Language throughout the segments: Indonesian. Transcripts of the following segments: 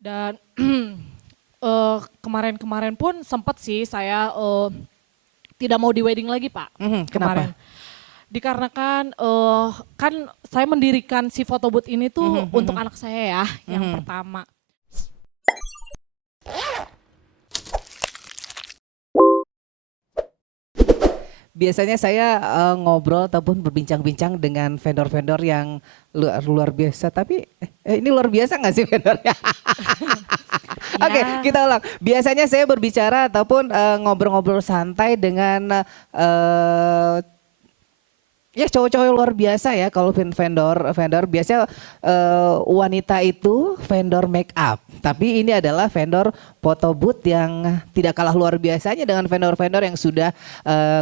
Dan kemarin-kemarin pun sempat sih saya tidak mau di wedding lagi Pak. Kenapa? Kemarin. Dikarenakan kan saya mendirikan si foto booth ini tuh untuk anak saya ya, yang pertama. Biasanya saya ngobrol ataupun berbincang-bincang dengan vendor-vendor yang luar biasa. Tapi ini luar biasa nggak sih vendornya? Oke, Ya, kita ulang. Biasanya saya berbicara ataupun ngobrol-ngobrol santai dengan ya cowok-cowok yang luar biasa ya. Kalau vendor biasanya wanita itu vendor make up, tapi ini adalah vendor photo booth yang tidak kalah luar biasanya dengan vendor-vendor yang sudah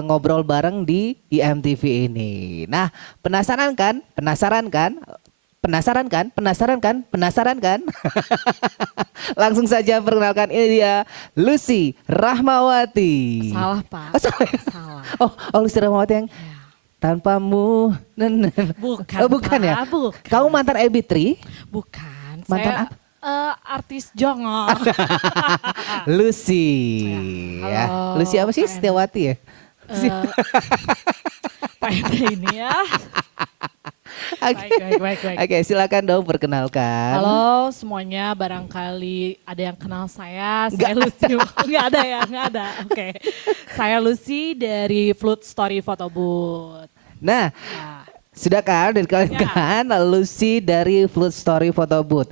ngobrol bareng di IMTV ini. Nah, penasaran kan? Penasaran kan? Penasaran kan? Penasaran kan? Penasaran kan? Langsung saja perkenalkan, ini dia Lucy Rahmawati. salah Pak. Oh, salah ya? Salah. Oh, Lucy Rahmawati yang Ya. tanpamu. Bukan, Oh, bukan ya? Pak, bukan. Kamu mantan Ebitri? Bukan. Mantan Saya artis jongo. Lucy. Ya, Ya. halo, Lucy apa sih? Kak Enda. Setiawati ya? Eh, Pak Enda ini ya. Oke. Baik. Oke, silakan dong perkenalkan. Halo semuanya, barangkali ada yang kenal saya Lucy. Nggak ada ya, nggak ada. Oke. Saya Lucy dari Flood Story Photo Booth. Nah, Nah, sudah kan dari kalian Ya. kan Lucy dari Flood Story Photo Booth.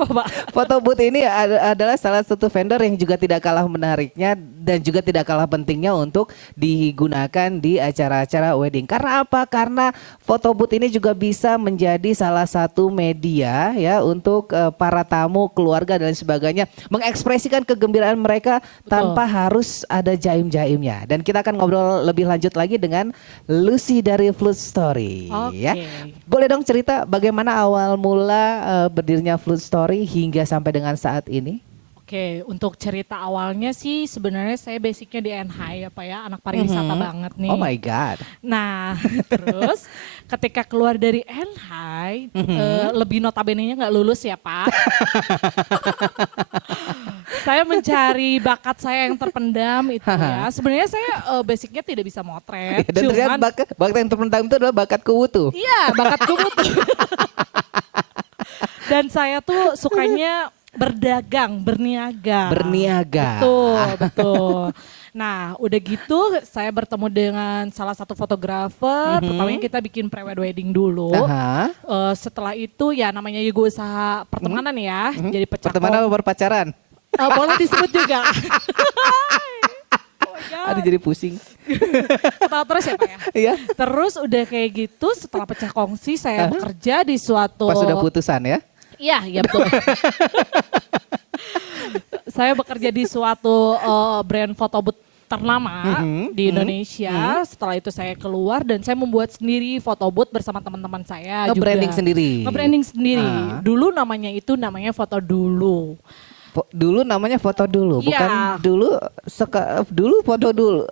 kenapa Pak? Photo booth ini adalah salah satu vendor yang juga tidak kalah menariknya dan juga tidak kalah pentingnya untuk digunakan di acara-acara wedding. Karena apa? Karena photo booth ini juga bisa menjadi salah satu media ya untuk para tamu, keluarga dan sebagainya mengekspresikan kegembiraan mereka tanpa harus ada jaim-jaimnya. Dan kita akan ngobrol lebih lanjut lagi dengan Lucy dari Flood Story ya. Oke. Boleh dong cerita bagaimana awal mula berdirinya Flood Story hingga sampai dengan saat ini? Oke, untuk cerita awalnya sih sebenarnya saya basicnya di NHI ya Pak ya, anak pariwisata banget nih. Oh my God. Nah, terus ketika keluar dari NHI, lebih notabene-nya nggak lulus ya Pak. Saya mencari bakat saya yang terpendam itu ya. Sebenarnya saya basicnya tidak bisa motret, Dan ternyata cuman bakat yang terpendam itu adalah bakat kuwutu. iya bakatku tuh. Dan saya tuh sukanya berdagang, berniaga. Berniaga. Betul. Nah, udah gitu saya bertemu dengan salah satu fotografer. Pertamanya kita bikin pre-wed wedding dulu. Aha. Setelah itu ya namanya juga usaha pertemanan ya. Jadi pecah Pertemanan apa berpacaran? boleh disebut juga. Oh my God. Aduh jadi pusing. Ketawa terus ya Pak ya. Iya. Terus udah kayak gitu setelah pecah kongsi saya bekerja di suatu. Pas sudah putusan ya. Iya betul. Saya bekerja di suatu brand foto booth ternama di Indonesia. Setelah itu saya keluar dan saya membuat sendiri foto booth bersama teman-teman saya juga. Nge-branding sendiri. Nge-branding sendiri. Dulu namanya foto dulu. Dulu namanya foto dulu, Iya. bukan dulu foto dulu.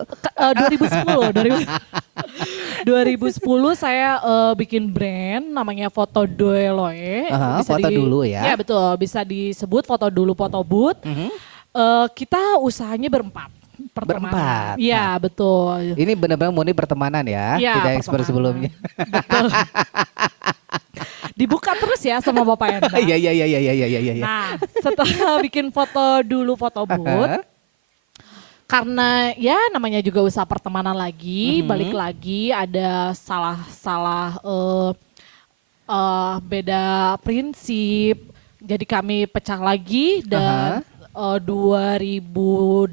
2010 saya bikin brand namanya Foto Doeloe. Aha, foto dulu ya. Ya betul, bisa disebut foto dulu foto booth. Kita usahanya berempat. Pertemanan. Berempat. Iya betul. Ini benar-benar murni pertemanan ya, Iya, tidak seperti pertemanan. sebelumnya. Betul. Dibuka terus ya sama Bapak Enda. Iya. Iya. Nah setelah bikin foto dulu foto booth. Karena ya namanya juga usaha pertemanan lagi, balik lagi ada salah beda prinsip. Jadi kami pecah lagi dan 2018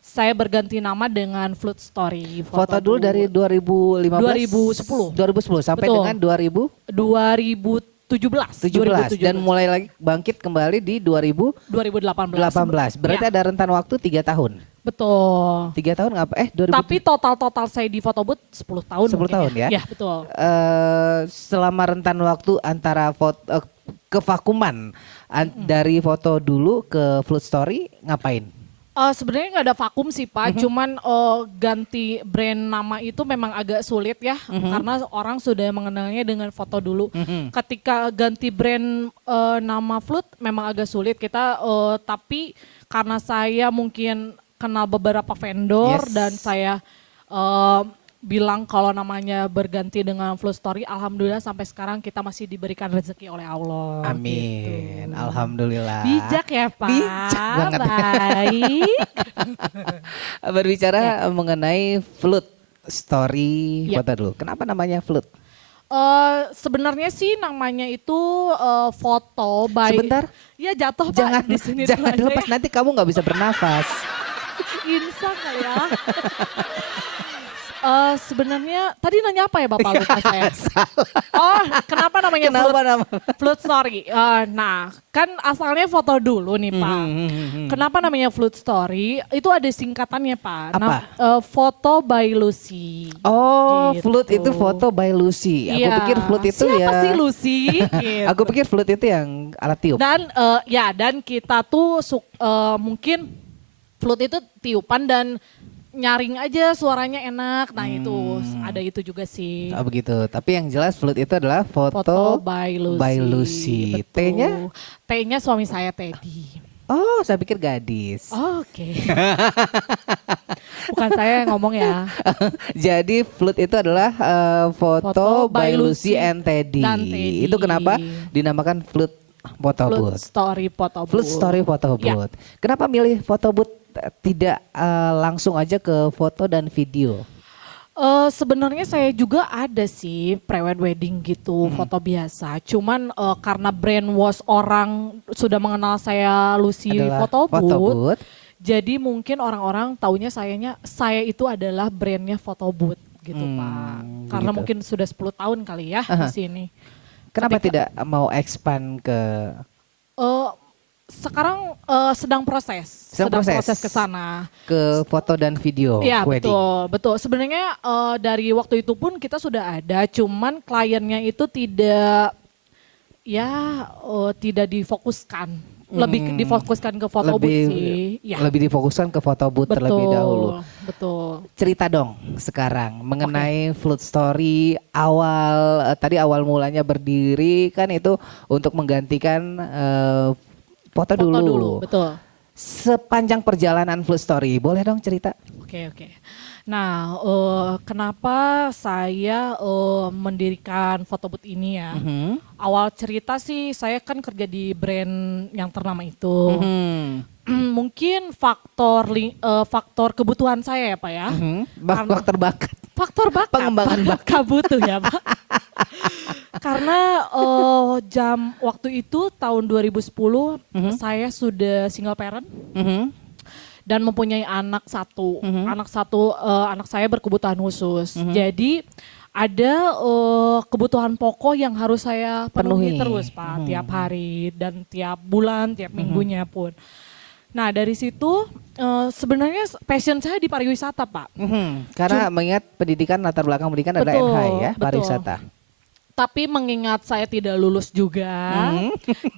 saya berganti nama dengan Flood Story. Foto dulu dari 2015 2010. 2010 sampai Betul. dengan 2017 dan mulai lagi bangkit kembali di 2018. 2018. Berarti Ya, ada rentan waktu 3 tahun. betul. 3 tahun ngapa? 2000 Tapi total saya di foto booth 10 tahun 10 mungkin tahun ya? Ya, betul. Selama rentan waktu antara kevakuman dari foto dulu ke Flood Story ngapain? Sebenarnya nggak ada vakum sih Pak, cuman ganti brand nama itu memang agak sulit ya, karena orang sudah mengenalnya dengan foto dulu. Ketika ganti brand nama Flood memang agak sulit kita, tapi karena saya mungkin kenal beberapa vendor Yes. dan saya eh, bilang kalau namanya berganti dengan Flood Story, alhamdulillah sampai sekarang kita masih diberikan rezeki oleh Allah. Amin. Gitu. Alhamdulillah. Bijak ya Pak. Bijak banget. Baik. Berbicara mengenai Flood Story, Ya. foto dulu. Kenapa namanya Flood? Sebenarnya sih namanya itu foto by. Sebentar. Ya jatuh Jangan, Pak di sini jangan dulu aja dilepas ya. nanti kamu nggak bisa bernafas. Insang kali ya. Sebenarnya tadi nanya apa ya Bapak lupa saya. Oh, kenapa namanya Kenapa Flood, nama? Flood Story? Nah, kan asalnya foto dulu nih Pak. Kenapa namanya Flood Story? Itu ada singkatannya Pak. Apa? Foto by Lucy. Oh, Gitu. Flood itu foto by Lucy. Aku Iya. pikir Flood itu Siapa ya. sih Lucy? Gitu. Aku pikir Flood itu yang alat tiup. Dan dan kita tuh mungkin flute itu tiupan dan nyaring aja suaranya enak. Nah itu ada itu juga sih. Oh, begitu. Tapi yang jelas Flood itu adalah Foto foto by Lucy. by Lucy. Betul. T-nya? T-nya suami saya Teddy. Oh, saya pikir gadis. Oke. Bukan saya yang ngomong ya. Jadi Flood itu adalah foto by Lucy and Teddy. dan Teddy. Itu kenapa dinamakan Flood Photo Flute Booth. Story Photo Flood Booth. Story Photo Ya. Booth. Kenapa milih foto booth tidak langsung aja ke foto dan video? Sebenarnya saya juga ada sih pre-wed wedding gitu, foto biasa. Cuman karena brainwash orang sudah mengenal saya Lucy Adalah Photo photo Booth, booth. jadi mungkin orang-orang taunya saya itu adalah brandnya Photo Booth gitu Pak. Karena begitu. mungkin sudah 10 tahun kali ya di sini. Kenapa tidak mau expand ke Eh, Sekarang sedang proses, proses. ke sana. foto dan video Iya wedding? betul. Sebenarnya dari waktu itu pun kita sudah ada, cuman kliennya itu tidak difokuskan, lebih difokuskan ke foto booth sih. Ya, lebih difokuskan ke foto booth terlebih dahulu. Betul. Cerita dong sekarang mengenai Flood Story tadi awal mulanya berdiri kan itu untuk menggantikan foto dulu. Betul. Sepanjang perjalanan Flood Story, boleh dong cerita? Oke. Nah, kenapa saya mendirikan foto booth ini ya? Awal cerita sih saya kan kerja di brand yang ternama itu. Mungkin faktor kebutuhan saya ya Pak ya. Faktor bakat. Faktor bakat. Pengembangan bakat. Butuh ya Pak. Karena waktu itu tahun 2010 saya sudah single parent. Dan mempunyai anak satu. Anak saya berkebutuhan khusus. Jadi ada kebutuhan pokok yang harus saya penuhi terus Pak, tiap hari dan tiap bulan, tiap minggunya pun. Nah dari situ sebenarnya passion saya di pariwisata Pak. Karena mengingat latar belakang pendidikan adalah Betul, NH ya, betul. pariwisata. Tapi mengingat saya tidak lulus juga,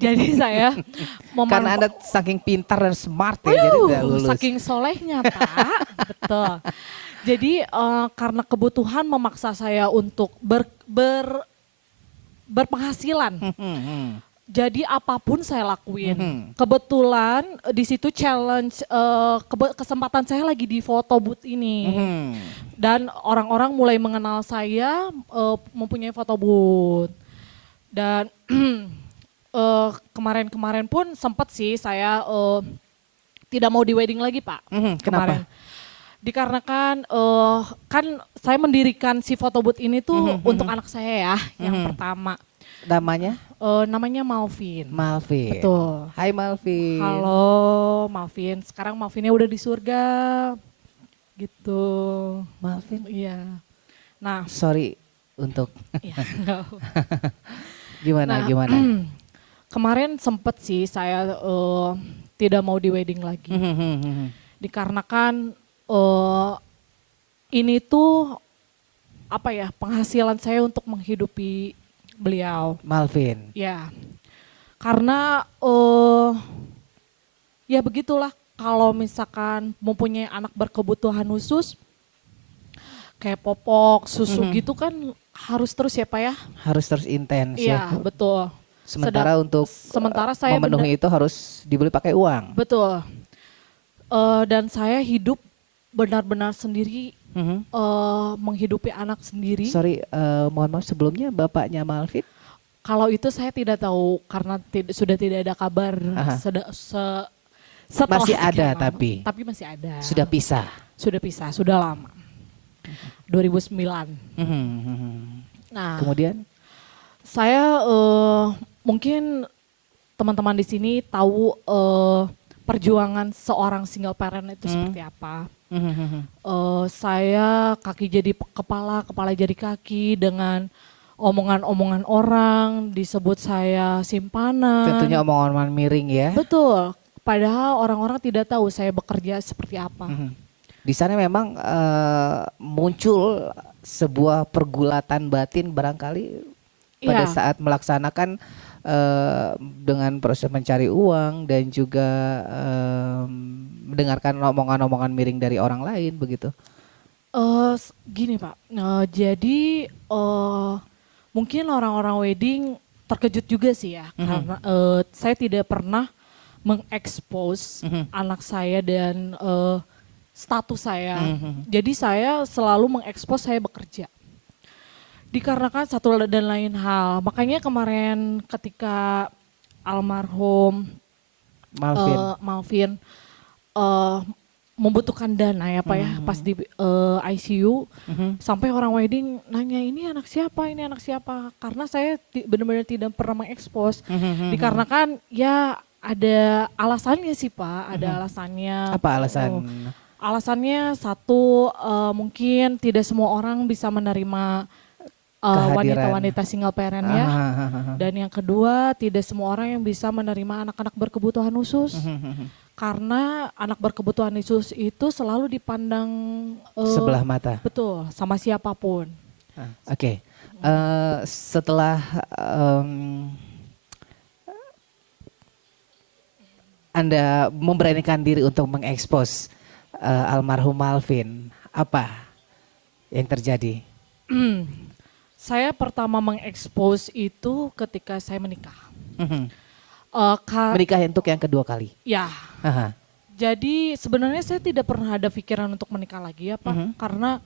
jadi saya Karena Anda saking pintar dan smart ya, jadi tidak lulus. saking solehnya Pak, betul. Jadi karena kebutuhan memaksa saya untuk berpenghasilan. Jadi apapun saya lakuin. Kebetulan di situ challenge kesempatan saya lagi di foto booth ini. Dan orang-orang mulai mengenal saya mempunyai foto booth. Dan kemarin-kemarin pun sempat sih saya tidak mau di wedding lagi Pak. Kenapa? Dikarenakan kan saya mendirikan si foto booth ini tuh untuk anak saya ya yang pertama. Namanya? Namanya Malvin. Malvin. Betul. Hai Malvin. Halo Malvin, sekarang Malvinnya udah di surga. Gitu. Malvin. Iya. Nah, Sorry untuk ya, enggak. gimana? Kemarin sempet sih saya tidak mau di wedding lagi. Dikarenakan ini tuh apa ya, penghasilan saya untuk menghidupi beliau. Malvin. Ya, karena ya begitulah kalau misalkan mempunyai anak berkebutuhan khusus, kayak popok, susu gitu kan harus terus ya Pak ya? Harus terus intens ya. Iya, betul. Sementara untuk Sementara saya memenuhi itu harus dibeli pakai uang. betul. Dan saya hidup benar-benar sendiri, Mhm. menghidupi anak sendiri. Sorry, mohon maaf sebelumnya bapaknya Malvin. Kalau itu saya tidak tahu karena sudah tidak ada kabar Aha. setelah Masih ada sekian lama. tapi Tapi masih ada. sudah pisah. Sudah pisah, sudah lama. 2009. Mhm. Nah, Kemudian, saya mungkin teman-teman di sini tahu perjuangan seorang single parent itu seperti apa. Saya kaki jadi kepala, kepala jadi kaki dengan omongan-omongan orang, disebut saya simpanan. tentunya omongan miring ya. Betul, padahal orang-orang tidak tahu saya bekerja seperti apa. Di sana memang muncul sebuah pergulatan batin barangkali pada Iya. saat melaksanakan dengan proses mencari uang dan juga mendengarkan omongan-omongan miring dari orang lain begitu. Gini Pak, jadi mungkin orang-orang wedding terkejut juga sih ya, karena saya tidak pernah mengekspos anak saya dan status saya. Jadi saya selalu mengekspos saya bekerja. Dikarenakan satu dan lain hal, makanya kemarin ketika almarhum Malvin. Malvin membutuhkan dana ya Pak ya, pas di ICU, sampai orang wedding nanya ini anak siapa, karena saya benar-benar tidak pernah mengekspos, dikarenakan ya ada alasannya sih Pak, ada alasannya. Apa alasan? Alasannya satu, mungkin tidak semua orang bisa menerima wanita-wanita single parent ya. Dan yang kedua, tidak semua orang yang bisa menerima anak-anak berkebutuhan khusus. Karena anak berkebutuhan khusus itu selalu dipandang Sebelah mata. betul, sama siapapun. Oke. Setelah Anda memberanikan diri untuk mengekspos almarhum Malvin, apa yang terjadi? Saya pertama mengekspos itu ketika saya menikah. Menikah untuk yang kedua kali. Ya, Aha. jadi sebenarnya saya tidak pernah ada pikiran untuk menikah lagi ya Pak. Karena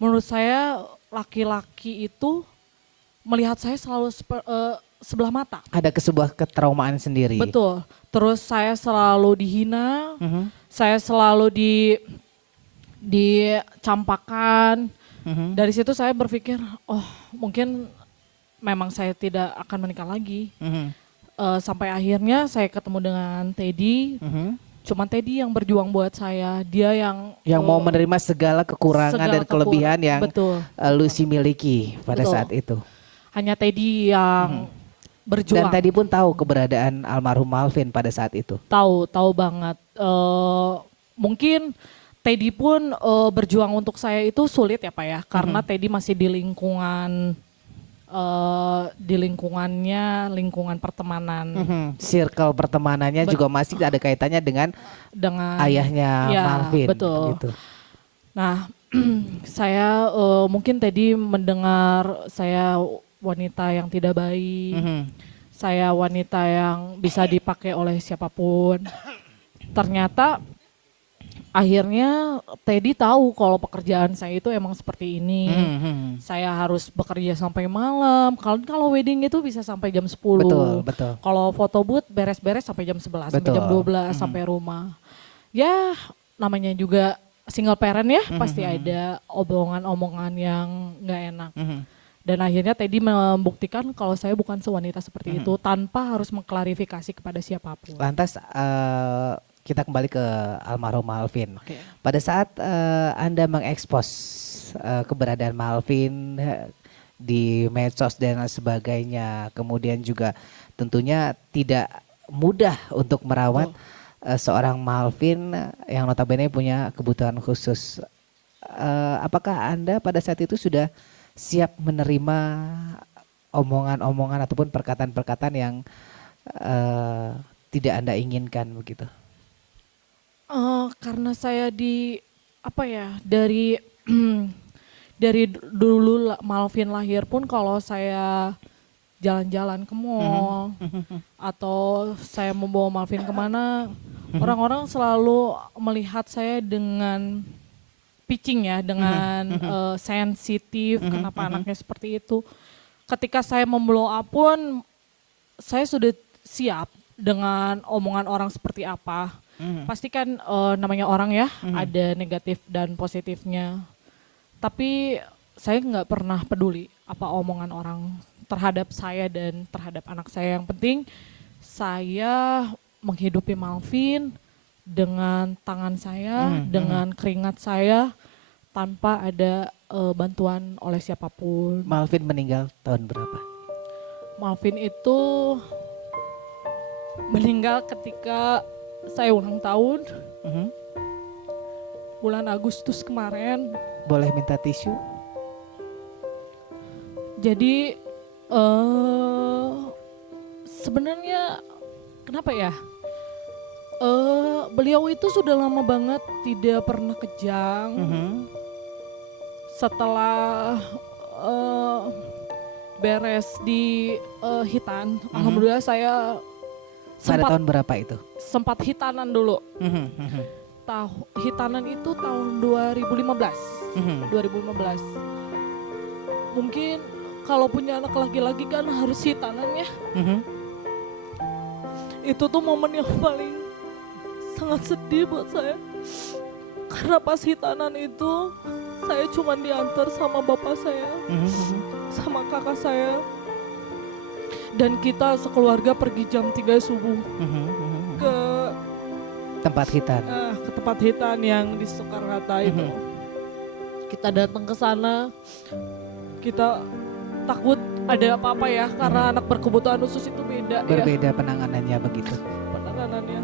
menurut saya laki-laki itu melihat saya selalu sebelah mata. Ada sebuah ketraumaan sendiri. Betul. Terus saya selalu dihina, saya selalu dicampakan. Dari situ saya berpikir, oh mungkin memang saya tidak akan menikah lagi. Sampai akhirnya saya ketemu dengan Teddy. Cuman Teddy yang berjuang buat saya, dia yang mau menerima segala kekurangan dan kelebihan yang betul. Lucy miliki pada Betul. saat itu. Hanya Teddy yang berjuang. Dan tadi pun tahu keberadaan almarhum Malvin pada saat itu. Tahu banget. Mungkin Teddy pun berjuang untuk saya itu sulit ya Pak ya, karena Teddy masih di lingkungan pertemanan. Circle pertemanannya juga masih ada kaitannya dengan ayahnya ya, Malvin. Betul. Gitu. Nah, saya mungkin Teddy mendengar saya wanita yang tidak baik, saya wanita yang bisa dipakai oleh siapapun. Ternyata akhirnya Teddy tahu kalau pekerjaan saya itu emang seperti ini. Saya harus bekerja sampai malam. Kalau wedding itu bisa sampai jam 10. Betul. Kalau foto booth beres-beres sampai jam 11, sampai jam 12 sampai rumah. Ya, namanya juga single parent ya, pasti ada omongan-omongan yang nggak enak. Dan akhirnya Teddy membuktikan kalau saya bukan sewanita seperti itu tanpa harus mengklarifikasi kepada siapapun. Lantas kita kembali ke almarhum Malvin. Okay. Pada saat Anda mengekspos keberadaan Malvin di medsos dan sebagainya, kemudian juga tentunya tidak mudah untuk merawat seorang Malvin yang notabene punya kebutuhan khusus. Apakah Anda pada saat itu sudah siap menerima omongan-omongan ataupun perkataan-perkataan yang tidak Anda inginkan begitu? Karena saya apa ya, dari dulu Malvin lahir pun kalau saya jalan-jalan ke mall atau saya membawa Malvin kemana, orang-orang selalu melihat saya dengan pitching ya, dengan sensitif, kenapa anaknya seperti itu. Ketika saya memblow up pun, saya sudah siap dengan omongan orang seperti apa. Pasti kan namanya orang ya, ada negatif dan positifnya. Tapi saya nggak pernah peduli apa omongan orang terhadap saya dan terhadap anak saya. Yang penting saya menghidupi Malvin dengan tangan saya, dengan keringat saya, tanpa ada bantuan oleh siapapun. Malvin meninggal tahun berapa? Malvin itu meninggal ketika saya ulang tahun, bulan Agustus kemarin. Boleh minta tisu? Jadi sebenarnya kenapa ya? Beliau itu sudah lama banget tidak pernah kejang. Setelah beres di Hitan, alhamdulillah saya Pada tahun berapa itu? sempat hitanan dulu. Hitanan itu tahun 2015. 2015. Mungkin kalau punya anak laki-laki kan harus hitanan ya. Itu tuh momen yang paling sangat sedih buat saya. Karena pas hitanan itu saya cuma diantar sama bapak saya, sama kakak saya. Dan kita sekeluarga pergi jam 3 subuh ke tempat hitan. Ke tempat hitan yang di Soekarno-Hatta itu. Kita datang ke sana, kita takut ada apa-apa ya, karena anak berkebutuhan khusus itu beda. Berbeda penanganannya begitu. Penanganannya.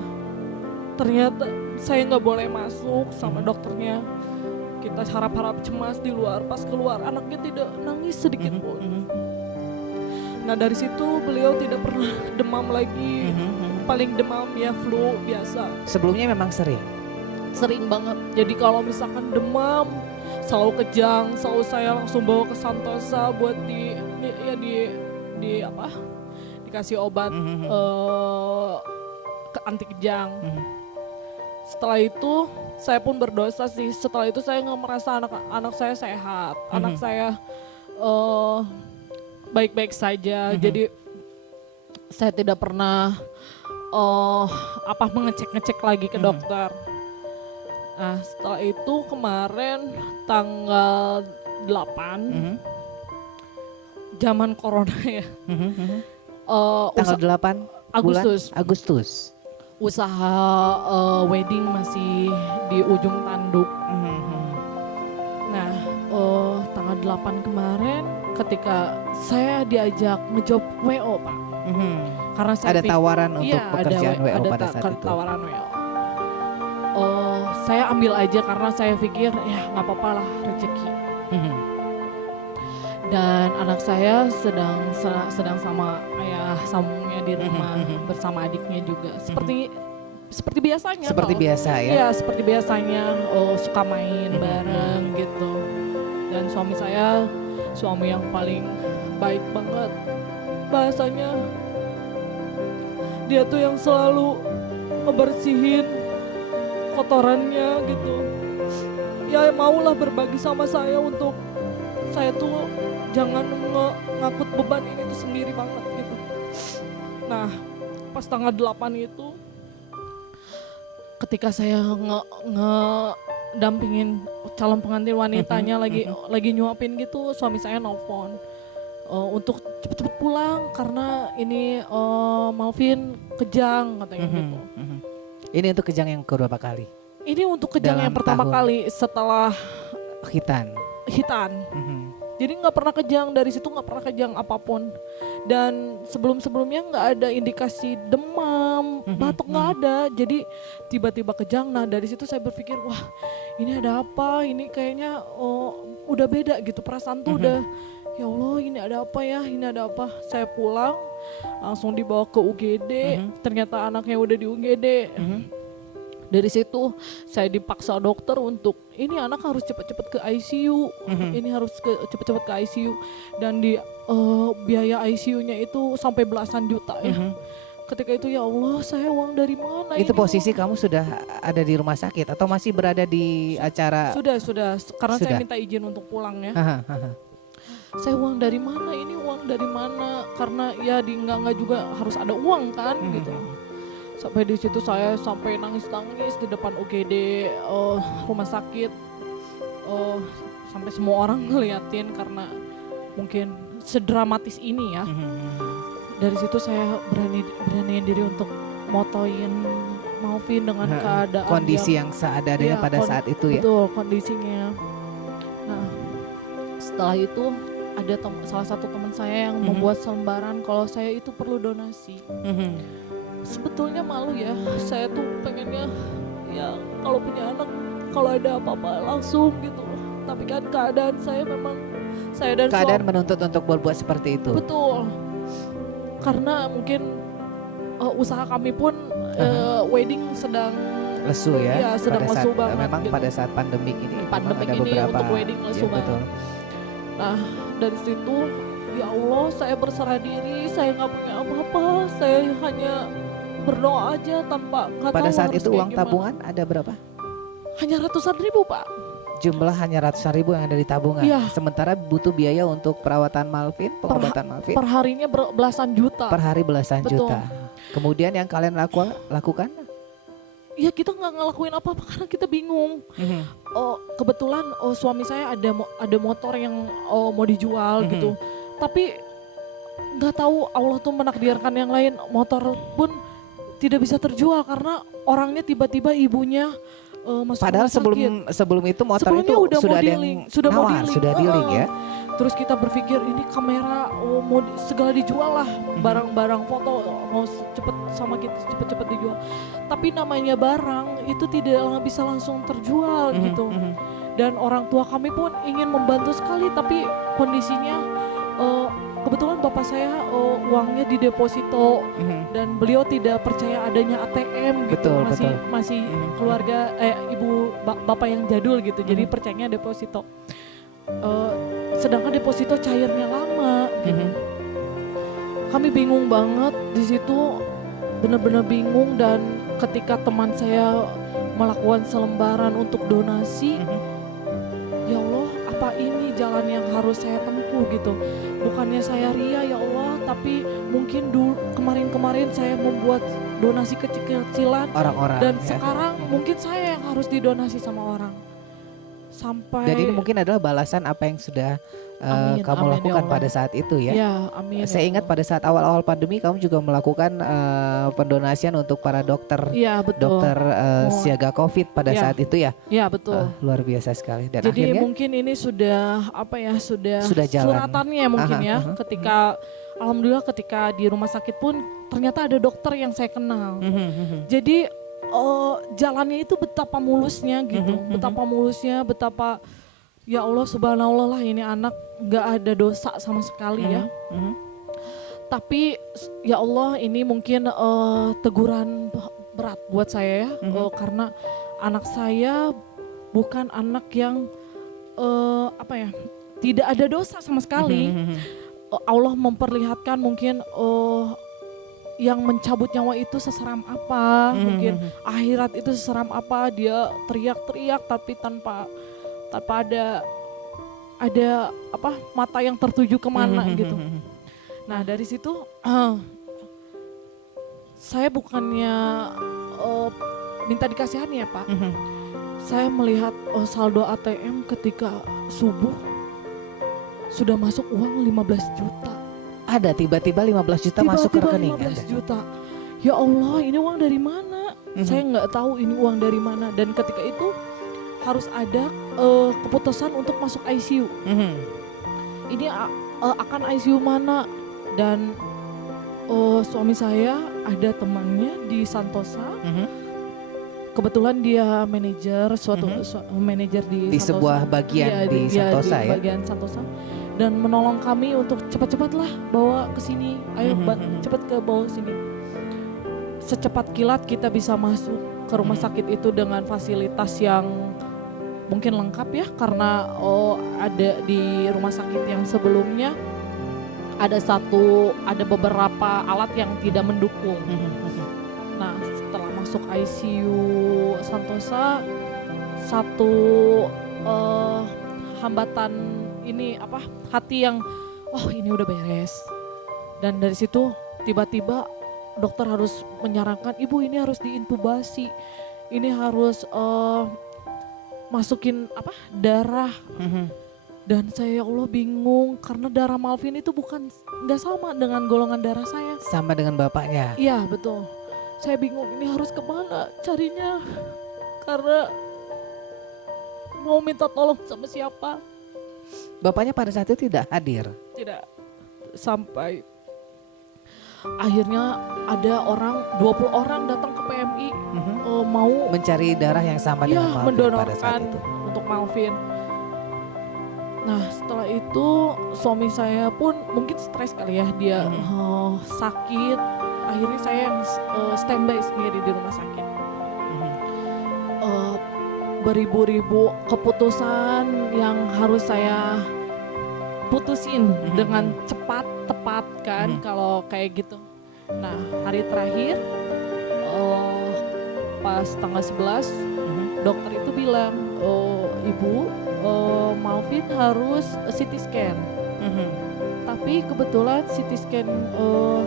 Ternyata saya nggak boleh masuk sama dokternya. Kita harap-harap cemas di luar, pas keluar anaknya tidak nangis sedikit pun. Nah dari situ beliau tidak pernah demam lagi, paling demam ya flu biasa. Sebelumnya memang sering? Sering banget, jadi kalau misalkan demam selalu kejang, selalu saya langsung bawa ke Santosa buat dikasih obat anti kejang. Setelah itu saya pun berdosa sih, setelah itu saya nggak merasa anak saya sehat, anak saya baik-baik saja. Jadi saya tidak pernah mengecek-ngecek lagi ke dokter. Nah setelah itu kemarin tanggal 8 zaman corona ya. Tanggal 8 Agustus. bulan Agustus. Usaha wedding masih di ujung tanduk. Nah tanggal 8 kemarin ketika saya diajak ngejob WO Pak. Karena saya ada tawaran untuk pekerjaan WO ada pada saat itu. Tawaran WO. Saya ambil aja karena saya pikir ya nggak apa-apa lah, rezeki. Dan anak saya sedang sama ayah sambungnya di rumah bersama adiknya juga. Seperti biasanya. Seperti biasa ya? Iya seperti biasanya, suka main bareng gitu. Dan suami saya suami yang paling baik banget. Bahasanya dia tuh yang selalu ngebersihin kotorannya gitu. Ya maulah berbagi sama saya untuk saya tuh jangan ngangkut beban ini tuh sendiri banget gitu. Nah pas tanggal 8 itu ketika saya dampingin calon pengantin wanitanya lagi nyuapin gitu, suami saya nelfon untuk cepet-cepet pulang karena ini Malvin kejang katanya gitu. Ini untuk kejang yang keberapa kali? Ini untuk kejang Dalam yang pertama kali setelah hitan. Jadi nggak pernah kejang, dari situ nggak pernah kejang apapun. Dan sebelumnya nggak ada indikasi demam, batuk nggak ada. Jadi tiba-tiba kejang. Nah dari situ saya berpikir wah ini ada apa? Ini kayaknya udah beda gitu, perasaan tuh udah. Ya Allah ini ada apa ya, ini ada apa. Saya pulang langsung dibawa ke UGD, ternyata anaknya udah di UGD. Dari situ saya dipaksa dokter untuk ini anak harus cepat-cepat ke ICU, ini harus cepat-cepat ke ICU, dan di biaya ICU-nya itu sampai belasan juta ya. Ketika itu ya Allah, saya uang dari mana? Itu ini posisi uang? kamu sudah ada di rumah sakit atau masih berada di acara? Sudah, karena saya Sudah. minta izin untuk pulang ya. Hahaha. Saya uang dari mana? Ini uang dari mana? Karena ya di enggak juga harus ada uang kan gitu. Sampai di situ saya sampai nangis-nangis di depan UGD rumah sakit, sampai semua orang ngeliatin karena mungkin sedramatis ini ya. Dari situ saya beraniin diri untuk motoin Malvin dengan keadaan Kondisi yang seadanya pada saat itu ya. Betul, kondisinya. Nah, setelah itu ada salah satu teman saya yang membuat selembaran kalau saya itu perlu donasi. Sebetulnya malu ya, saya tuh pengennya ya kalau punya anak, kalau ada apa-apa langsung gitu. Tapi kan keadaan saya memang, saya dan Keadaan menuntut untuk berbuat seperti itu. betul. Karena mungkin usaha kami pun wedding sedang Lesu ya, ya, sedang pada lesu saat, banget memang gitu. pada saat pandemik ini memang Pandemik ada ini beberapa untuk wedding lesu ya, banget. betul. Nah dari situ ya Allah, saya berserah diri, saya nggak punya apa-apa, saya hanya berdoa aja tanpa nggak tahu Pada saat harus itu kayak uang gimana. tabungan ada berapa? Hanya ratusan ribu Pak. Jumlah hanya ratusan ribu yang ada di tabungan. Iya. Sementara butuh biaya untuk perawatan Malvin, pengobatan Malvin Per harinya belasan juta. per hari belasan Betul. juta. Kemudian yang kalian lakukan? Ya kita nggak ngelakuin apa-apa karena kita bingung. Kebetulan suami saya ada motor yang mau dijual gitu. Tapi nggak tahu Allah tuh menakdirkan yang lain, motor pun tidak bisa terjual karena orangnya tiba-tiba ibunya masuk Padahal rumah sakit. sebelum itu motor Sebelumnya itu udah sudah ada modeling, yang sudah nawar, modeling. sudah dealing ya. Terus kita berpikir ini kamera segala dijual lah, barang-barang foto mau cepet sama kita cepet-cepet dijual. Tapi namanya barang itu tidak bisa langsung terjual gitu. Dan orang tua kami pun ingin membantu sekali, tapi kondisinya kebetulan bapak saya uangnya di deposito dan beliau tidak percaya adanya ATM gitu. Betul, Masih keluarga ibu bapak yang jadul gitu. Jadi percayanya deposito. Sedangkan deposito cairnya lama gitu. Kami bingung banget di situ, benar-benar bingung. Dan ketika teman saya melakukan selembaran untuk donasi, ya Allah, apa ini jalan yang harus saya tempuh gitu. Bukannya saya ria ya Allah, tapi mungkin dulu kemarin-kemarin saya membuat donasi kecil-kecilan Orang-orang dan ya. sekarang mungkin saya yang harus didonasi sama orang. Sampai Dan ini mungkin adalah balasan apa yang sudah Amin, kamu amin ya lakukan Allah. pada saat itu ya. ya amin. Saya ingat pada saat awal-awal pandemi kamu juga melakukan pendonasian untuk para dokter Iya betul. dokter siaga COVID pada Ya. saat itu ya. Ya betul. Luar biasa sekali. Dan Jadi akhirnya mungkin ini sudah Sudah jalan. suratannya mungkin ya. Ketika alhamdulillah ketika di rumah sakit pun ternyata ada dokter yang saya kenal. Jadi jalannya itu betapa mulusnya gitu, betapa mulusnya, betapa ya Allah subhanallah lah, ini anak nggak ada dosa sama sekali ya. Tapi ya Allah, ini mungkin teguran berat buat saya ya, karena anak saya bukan anak yang tidak ada dosa sama sekali. Allah memperlihatkan mungkin yang mencabut nyawa itu seseram apa, mungkin akhirat itu seseram apa, dia teriak-teriak tapi tanpa ada mata yang tertuju kemana gitu. Nah dari situ saya bukannya minta dikasihani ya Pak, saya melihat saldo ATM ketika subuh sudah masuk uang 15 juta. ada tiba-tiba 15 juta masuk ke rekening 15 Anda. juta. Ya Allah, ini uang dari mana? Saya nggak tahu ini uang dari mana. Dan ketika itu harus ada keputusan untuk masuk ICU. Ini akan ICU mana? Dan suami saya ada temannya di Santosa. Kebetulan dia manajer manajer di Santosa. sebuah bagian Iya, di Santosa di ya. bagian Santosa. Dan menolong kami untuk cepat-cepatlah bawa ke sini. Ayo cepat ke bawah sini. Secepat kilat kita bisa masuk ke rumah sakit itu dengan fasilitas yang mungkin lengkap ya, karena ada di rumah sakit yang sebelumnya ada beberapa alat yang tidak mendukung. Nah, setelah masuk ICU Santosa, satu hambatan ini hati yang ini udah beres. Dan dari situ tiba-tiba dokter harus menyarankan, ibu ini harus diintubasi, ini harus masukin darah. Dan saya ya Allah bingung karena darah Malvin itu nggak sama dengan golongan darah saya. Sama dengan bapaknya? Iya betul. Saya bingung ini harus kemana carinya, karena mau minta tolong sama siapa. Bapaknya pada saat itu tidak hadir? Tidak. Sampai akhirnya ada 20 orang datang ke PMI mau mencari darah yang sama dengan Malvin mendonorkan pada saat itu untuk Malvin. Nah setelah itu suami saya pun mungkin stres kali ya, dia sakit. Akhirnya saya yang standby sendiri di rumah sakit. Beribu-ribu keputusan yang harus saya putusin dengan cepat, tepat kan kalau kayak gitu. Nah hari terakhir pas tanggal 11 dokter itu bilang, ibu Malvin harus CT scan. Tapi kebetulan CT scan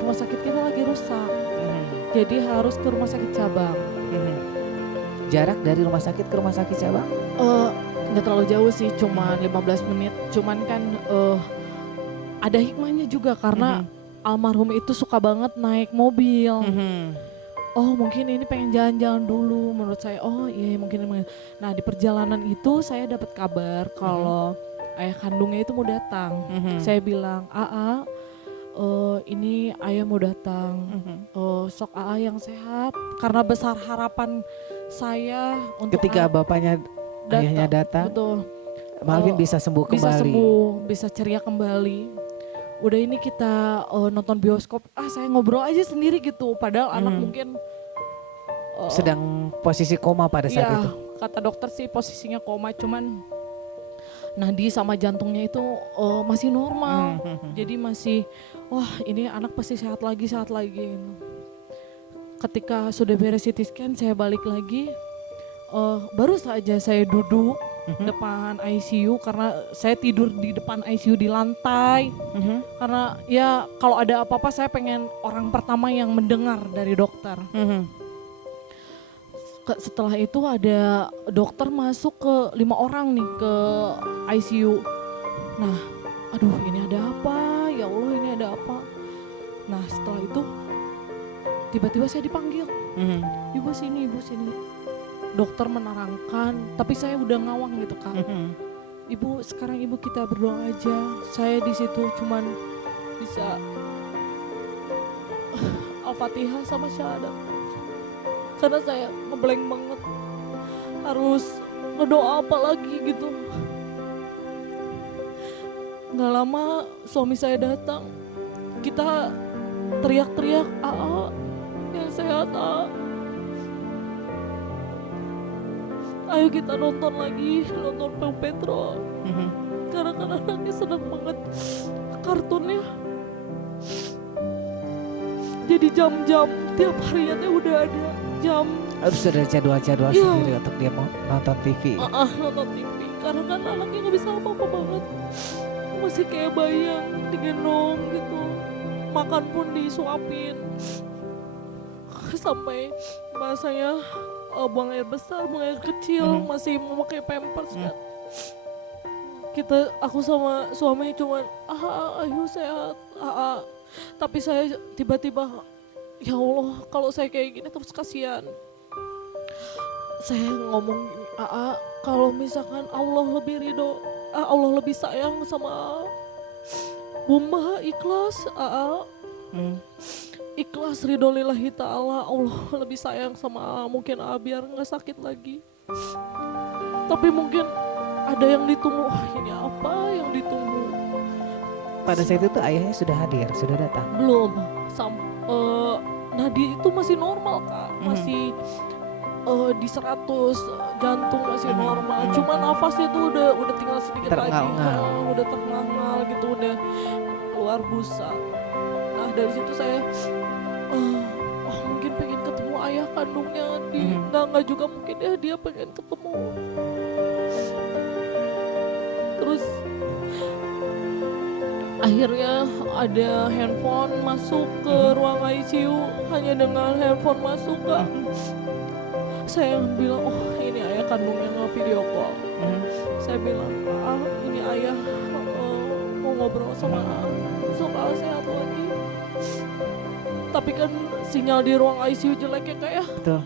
rumah sakit kita lagi rusak. Jadi harus ke rumah sakit cabang. Jarak dari rumah sakit ke rumah sakit cabang? Nggak terlalu jauh sih, cuma 15 menit. Cuman kan ada hikmahnya juga karena almarhum itu suka banget naik mobil. Oh mungkin ini pengen jalan-jalan dulu menurut saya. Oh iya mungkin. Nah di perjalanan itu saya dapat kabar kalau ayah kandungnya itu mau datang. Saya bilang, ini ayah mau datang. Sok yang sehat. Karena besar harapan saya untuk ketika bapaknya ayahnya datang, betul. Malvin bisa sembuh kembali. Bisa sembuh, bisa ceria kembali. Udah ini kita nonton bioskop, saya ngobrol aja sendiri gitu. Padahal anak mungkin sedang posisi koma pada saat itu. Kata dokter sih posisinya koma, cuman nadi sama jantungnya itu masih normal. Jadi masih, ini anak pasti sehat lagi. Ketika sudah beres CT scan, saya balik lagi. Baru saja saya duduk depan ICU karena saya tidur di depan ICU di lantai. Karena ya kalau ada apa-apa saya pengen orang pertama yang mendengar dari dokter. Setelah itu ada dokter masuk ke 5 orang nih ke ICU. Nah, aduh ini ada apa? Ya Allah ini ada apa? Nah setelah itu tiba-tiba saya dipanggil. Ibu sini. Dokter menerangkan, tapi saya udah ngawang gitu kan. Ibu sekarang ibu kita berdoa aja. Saya di situ cuman bisa Al-Fatihah sama syahadat. Karena saya ngeblank banget. Harus ngedoa apa lagi gitu. Gak lama suami saya datang. Kita teriak-teriak, yang sehat, ayo kita nonton lagi, nonton Paw Patrol. Karena anaknya senang banget kartunnya. Jadi jam-jam tiap harinya udah ada jam. Harus ada jadwal-jadwal sendiri untuk dia mau nonton TV. Nonton TV. Karena kan anaknya gak bisa apa-apa banget. Masih kayak bayi yang digendong gitu. Makan pun disuapin. Sampai bahasanya buang air besar, buang air kecil, masih memakai pampers kan. Aku sama suami cuman, ayo sehat, Tapi saya tiba-tiba, ya Allah kalau saya kayak gini terus kasihan. Saya ngomong gini, kalau misalkan Allah lebih ridho, Allah lebih sayang sama Bumba, ikhlas, ikhlas ridho lillahi ta'ala, Allah lebih sayang sama mungkin biar gak sakit lagi. Tapi mungkin ada yang ditunggu, ini apa yang ditunggu. Pada saat itu ayahnya sudah hadir, sudah datang? Belum, nadi itu masih normal Kak, masih di 100, jantung masih normal, cuma nafasnya tuh udah tinggal sedikit lagi, Terengal-ngal. udah terengah-engah gitu, udah keluar busa. Nah dari situ saya oh mungkin pengen ketemu ayah kandungnya nggak juga mungkin ya dia pengen ketemu. Terus akhirnya ada handphone masuk ke ruang ICU, hanya dengan handphone masuk Kak, saya bilang oh ini ayah kandungnya nge-video call. Saya bilang ini ayah mau ngobrol sama sehat lagi. Tapi kan sinyal di ruang ICU jelek ya Kak ya. Betul.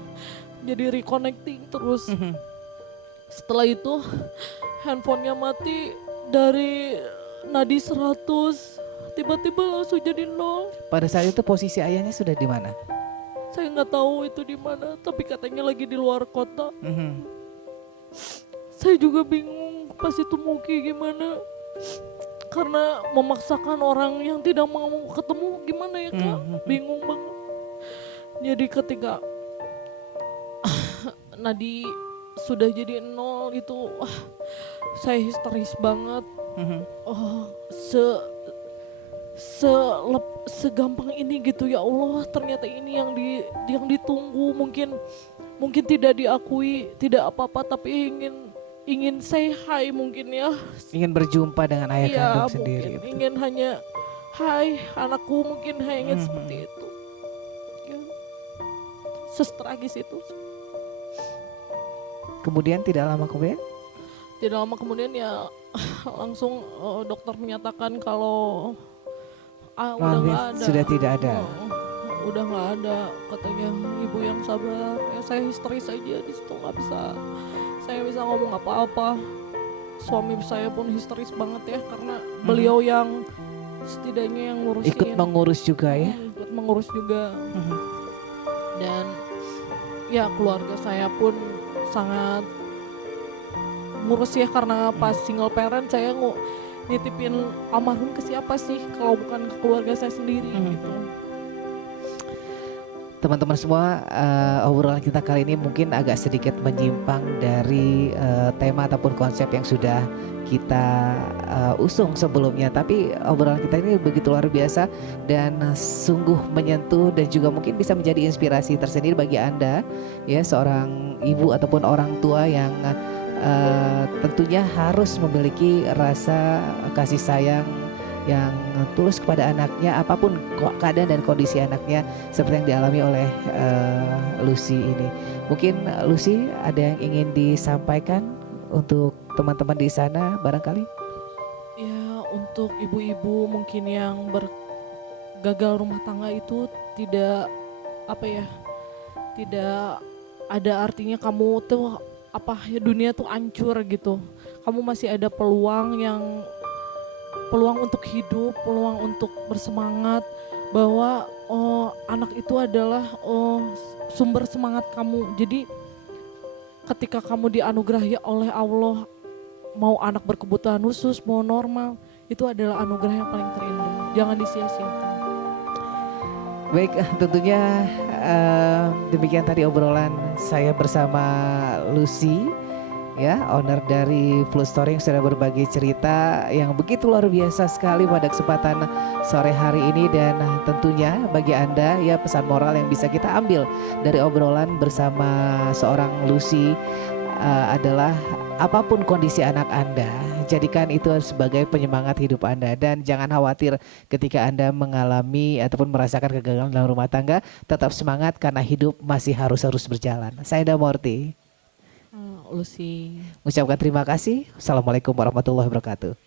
Jadi reconnecting terus. Setelah itu handphonenya mati, dari nadi 100 tiba-tiba langsung jadi 0. Pada saat itu posisi ayahnya sudah di mana? Saya nggak tahu itu di mana, tapi katanya lagi di luar kota. Saya juga bingung pas itu mau kayak gimana. Karena memaksakan orang yang tidak mau ketemu gimana ya Kak, bingung banget. Jadi ketika nadi sudah jadi 0 itu, saya histeris banget. Segampang ini gitu ya Allah, ternyata ini yang ditunggu, mungkin tidak diakui, tidak apa-apa, tapi ingin say hi mungkin ya. Ingin berjumpa dengan ayah kandung sendiri. Mungkin ingin hanya hai anakku, mungkin hanya ingin seperti itu. Ya. Sestragis itu. Kemudian tidak lama kemudian? Tidak lama kemudian ya langsung dokter menyatakan kalau udah nggak ada. Sudah tidak ada. Udah nggak ada, katanya ibu yang sabar. Ya saya histeris aja di situ, saya bisa ngomong apa-apa. Suami saya pun histeris banget ya, karena beliau yang setidaknya yang ngurusin. Ikut mengurus juga ya? Ikut mengurus juga. Dan ya keluarga saya pun sangat ngurus ya, karena pas single parent saya nitipin almarhum ke siapa sih kalau bukan ke keluarga saya sendiri gitu. Teman-teman semua, obrolan kita kali ini mungkin agak sedikit menyimpang dari tema ataupun konsep yang sudah kita usung sebelumnya. Tapi obrolan kita ini begitu luar biasa dan sungguh menyentuh, dan juga mungkin bisa menjadi inspirasi tersendiri bagi Anda ya, seorang ibu ataupun orang tua yang tentunya harus memiliki rasa kasih sayang yang tulus kepada anaknya, apapun keadaan dan kondisi anaknya, seperti yang dialami oleh Lucy ini. Mungkin Lucy ada yang ingin disampaikan untuk teman-teman di sana barangkali? Ya, untuk ibu-ibu mungkin yang gagal rumah tangga itu tidak tidak ada artinya kamu tuh dunia tuh hancur gitu. Kamu masih ada peluang untuk hidup, peluang untuk bersemangat, bahwa anak itu adalah sumber semangat kamu. Jadi ketika kamu dianugerahi oleh Allah, mau anak berkebutuhan khusus, mau normal, itu adalah anugerah yang paling terindah. Jangan disia-siakan. Baik, tentunya demikian tadi obrolan saya bersama Lucy ya, owner dari Full Story, yang sudah berbagi cerita yang begitu luar biasa sekali pada kesempatan sore hari ini. Dan tentunya bagi Anda ya, pesan moral yang bisa kita ambil dari obrolan bersama seorang Lucy adalah apapun kondisi anak Anda, jadikan itu sebagai penyemangat hidup Anda, dan jangan khawatir ketika Anda mengalami ataupun merasakan kegagalan dalam rumah tangga. Tetap semangat karena hidup masih harus berjalan. Saya Damorti. Lucy. Ucapkan terima kasih. Assalamualaikum warahmatullahi wabarakatuh.